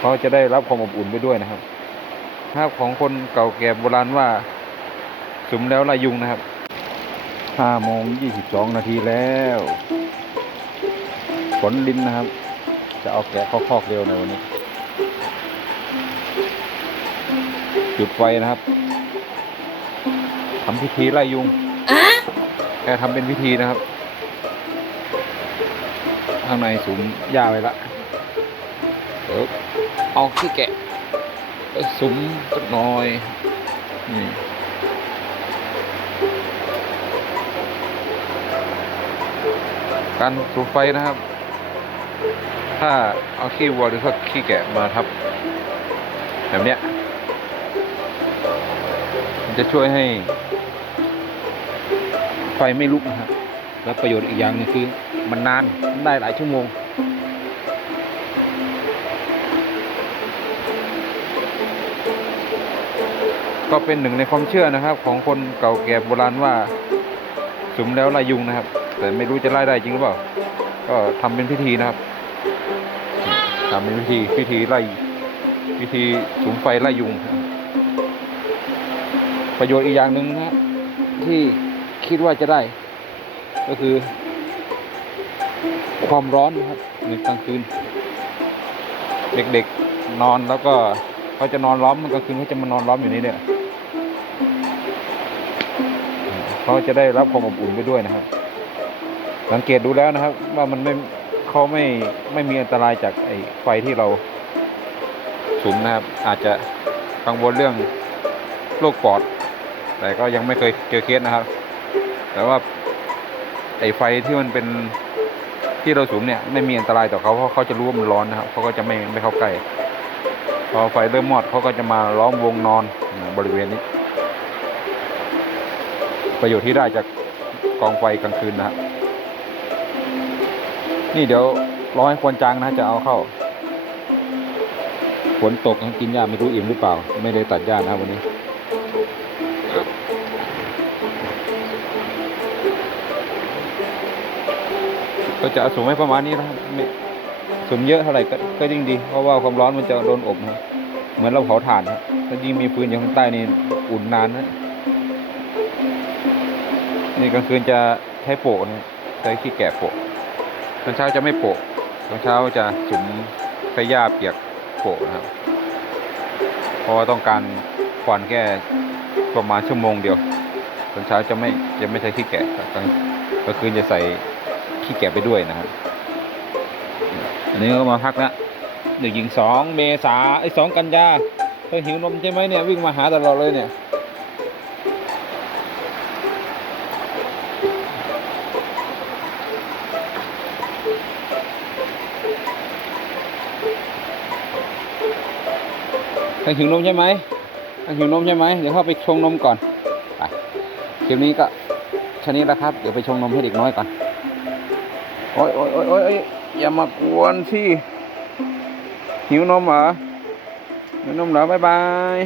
เขาจะได้รับความอบอุ่นไปด้วยนะครับภาพของคนเก่าแก่โบราณว่าสุมแล้วลายยุงนะครับห้าโมงยี่สิบสองนาทีแล้วฝนลินนะครับ จะเอาแกะเข้าคอกเร็วในวันนี้ จุดไฟนะครับทำพิธีไล่ยุงแกทำเป็นพิธีนะครับ ข้างในสุมหญ้าไว้ละเดี๋ยว เอาขี้แกะไปสุมสักหน่อยนี่การสูบไฟนะครับ ถ้าเอาขี้วัวหรือว่าขี้แกะมาทับ แบบเนี้ยมันจะช่วยให้ ไฟไม่ลุกนะครับ แล้วประโยชน์อีกอย่างหนึงคือ มันนาน มันได้หลายชั่วโมง ก็เป็นหนึ่งในความเชื่อนะครับ ของคนเก่าแก่โบราณว่าสุมแล้วไล่ยุงนะครับ แต่ไม่รู้จะไล่ได้จริงหรือเปล่า ก็ทำเป็นพิธีนะครับทำเป็นพิธีพิธีไล่พิธีสุมไฟไล่ยุง ประโยชน์อีกอย่างหนึ่งนะฮะที่คิดว่าจะได้ ก็คือ ความร้อนนะครับในกลางคืน เด็กๆนอนแล้วก็เขาจะนอนล้อมกลางคืนเขาจะมานอนล้อมอยู่นี่เนี่ย เขาจะได้รับความอบอุ่นไปด้วยนะครับ สังเกตดูแล้วนะครับ ว่ามันไม่เขาไม่ไม่มีอันตรายจากไอ้ไฟที่เราสุมนะครับ อาจจะกังวลเรื่องโรคปอด แต่ก็ยังไม่เคยเจอเคสนะครับ แต่ว่าไอ้ไฟที่มันเป็นที่เราสุมเนี่ยไม่มีอันตรายต่อเขาเพราะเขาจะรู้ว่ามันร้อนนะครับเขาก็จะไม่ไม่เข้าใกล้พอไฟเริ่มมอดเขาก็จะมาล้อมวงนอนบริเวณนี้ ประโยชน์ที่ได้จากกองไฟกลางคืนนะครับนี่เดี๋ยวรอให้ควนจางนะจะเอาเข้าฝนตกนะกินหญ้าไม่รู้อิ่มหรือเปล่า ไม่ได้ตัดหญ้านะวันนี้ก็จะสูงให้ประมาณนี้นะไม่สูงเยอะเท่าไหร่ก็ยิ่งดี เพราะว่าความร้อนมันจะโดนอบนะเหมือนเราเผาถ่านครับถ้ายิ่งมีฟืนอยู่ข้างใต้นี่อุ่นนานนะ นี่กลางคืนจะใช้โปะนะใช้ขี้แกะโปะตอนเช้าจะไม่โปะตอนเช้าจะสุมใช้หญ้าเปียกโปะนะครับ เพราะว่าต้องการควันแค่ประมาณชั่วโมงเดียวตอนเช้าจะไม่จะไม่ใช้ขี้แกะกลางกลางคืนจะใส่ขี้แกะไปด้วยนะครับ อันนี้ก็มาพักแล้วเด็กหญิงสองเมษาไอ้สองกันยาเธอหิวนมใช่ไหมเนี่ยวิ่งมาหาตลอดเลยเนี่ย ทางหิวนมใช่ไหมทางหิวนมใช่ไหมเดี๋ยวเข้าไปชงนมก่อนไปคลิปนี้ก็ชนิดแล้วครับ เดี๋ยวไปชงนมให้เด็กน้อยก่อน โอ๊ยโอ๊ยโอ๊ยโอ๊ยโอ๊ยอย่ามากวนที่หิวนมเหรอหิวนมเหรอบ๊ายบาย